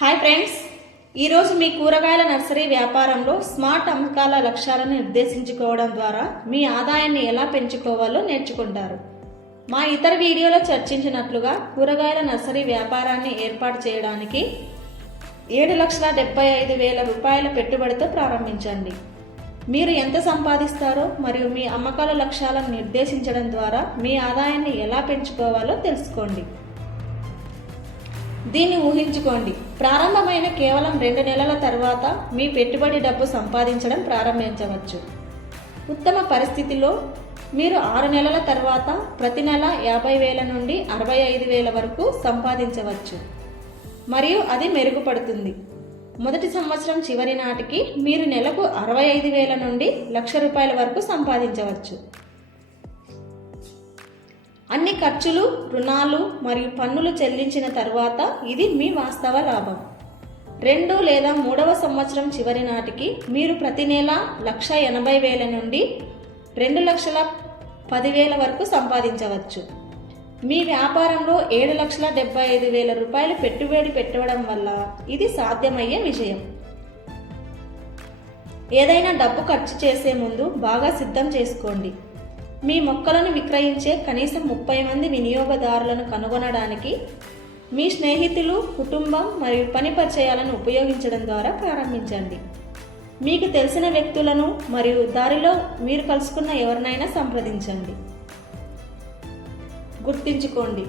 Hi friends ఈరోజు మీ కూరగాయల nursery వ్యాపారంలో స్మార్ట్ అమ్మకాల లక్ష్యాలను నిర్దేశించుకోవడం ద్వారా మీ ఆదాయాన్ని ఎలా పెంచుకోవాలో నేర్చుకుంటారు. మా ఇతర వీడియోలో చర్చించినట్లుగా కూరగాయల నర్సరీ వ్యాపారాన్ని ఏర్పాటు చేయడానికి ఏడు లక్షల డెబ్బై ఐదు వేల రూపాయల పెట్టుబడితో ప్రారంభించండి. మీరు ఎంత సంపాదిస్తారో మరియు మీ అమ్మకాల లక్ష్యాలను నిర్దేశించడం ద్వారా మీ ఆదాయాన్ని ఎలా పెంచుకోవాలో తెలుసుకోండి. దీన్ని ఊహించుకోండి. ప్రారంభమైన కేవలం రెండు నెలల తర్వాత మీ పెట్టుబడి డబ్బు సంపాదించడం ప్రారంభించవచ్చు. ఉత్తమ పరిస్థితిలో మీరు ఆరు నెలల తర్వాత ప్రతి నెల యాభై వేల నుండి అరవై ఐదు వేల వరకు సంపాదించవచ్చు. మరియు అది మెరుగుపడుతుంది. మొదటి సంవత్సరం చివరి నాటికి మీరు నెలకు అరవై ఐదు వేల నుండి లక్ష రూపాయల వరకు సంపాదించవచ్చు. అన్ని ఖర్చులు రుణాలు మరియు పన్నులు చెల్లించిన తర్వాత ఇది మీ వాస్తవ లాభం. రెండు లేదా మూడవ సంవత్సరం చివరి నాటికి మీరు ప్రతి నెల లక్ష ఎనభై వేల నుండి రెండు లక్షల పదివేల వరకు సంపాదించవచ్చు. మీ వ్యాపారంలో ఏడు లక్షల డెబ్బై ఐదు వేల రూపాయలు పెట్టుబడి పెట్టడం వల్ల ఇది సాధ్యమయ్యే విజయం. ఏదైనా డబ్బు ఖర్చు చేసే ముందు బాగా సిద్ధం చేసుకోండి. మీ మొక్కలను విక్రయించే కనీసం ముప్పై మంది వినియోగదారులను కనుగొనడానికి మీ స్నేహితులు కుటుంబం మరియు పని పరిచయాలను ఉపయోగించడం ద్వారా ప్రారంభించండి. మీకు తెలిసిన వ్యక్తులను మరియు దారిలో మీరు కలుసుకున్న ఎవరినైనా సంప్రదించండి. గుర్తుంచుకోండి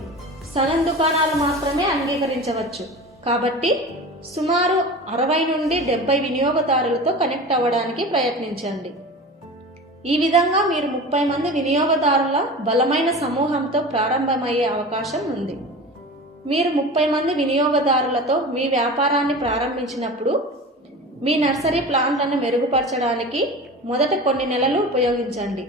సగం దుకాణాలు మాత్రమే అంగీకరించవచ్చు. కాబట్టి సుమారు అరవై నుండి డెబ్బై వినియోగదారులతో కనెక్ట్ అవ్వడానికి ప్రయత్నించండి. ఈ విధంగా మీరు ముప్పై మంది వినియోగదారుల బలమైన సమూహంతో ప్రారంభమయ్యే అవకాశం ఉంది. మీరు ముప్పై మంది వినియోగదారులతో మీ వ్యాపారాన్ని ప్రారంభించినప్పుడు మీ నర్సరీ ప్లాంట్లను మెరుగుపరచడానికి మొదట కొన్ని నెలలు ఉపయోగించండి.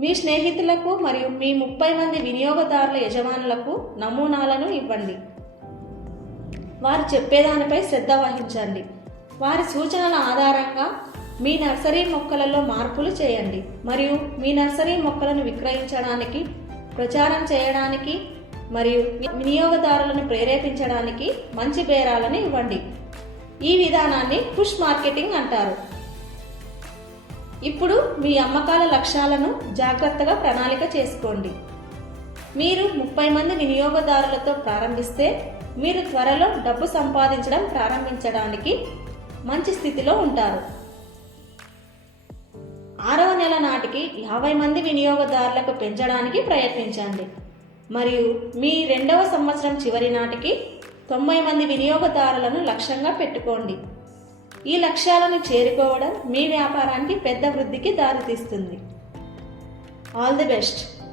మీ స్నేహితులకు మరియు మీ ముప్పై మంది వినియోగదారుల యజమానులకు నమూనాలను ఇవ్వండి. వారు చెప్పేదానిపై శ్రద్ధ వహించండి. వారి సూచనల ఆధారంగా మీ నర్సరీ మొక్కలలో మార్పులు చేయండి మరియు మీ నర్సరీ మొక్కలను విక్రయించడానికి ప్రచారం చేయడానికి మరియు వినియోగదారులను ప్రేరేపించడానికి మంచి బేరాలను ఇవ్వండి. ఈ విధానాన్ని పుష్ మార్కెటింగ్ అంటారు. ఇప్పుడు మీ అమ్మకాల లక్ష్యాలను జాగ్రత్తగా ప్రణాళిక చేసుకోండి. మీరు ముప్పై మంది వినియోగదారులతో ప్రారంభిస్తే మీరు త్వరలో డబ్బు సంపాదించడం ప్రారంభించడానికి మంచి స్థితిలో ఉంటారు. నెల నాటికి యాభై మంది వినియోగదారులకు పెంచడానికి ప్రయత్నించండి. మరియు మీ రెండవ సంవత్సరం చివరి నాటికి తొంభై మంది వినియోగదారులను లక్ష్యంగా పెట్టుకోండి. ఈ లక్ష్యాలను చేరుకోవడం మీ వ్యాపారానికి పెద్ద వృద్ధికి దారితీస్తుంది. All the best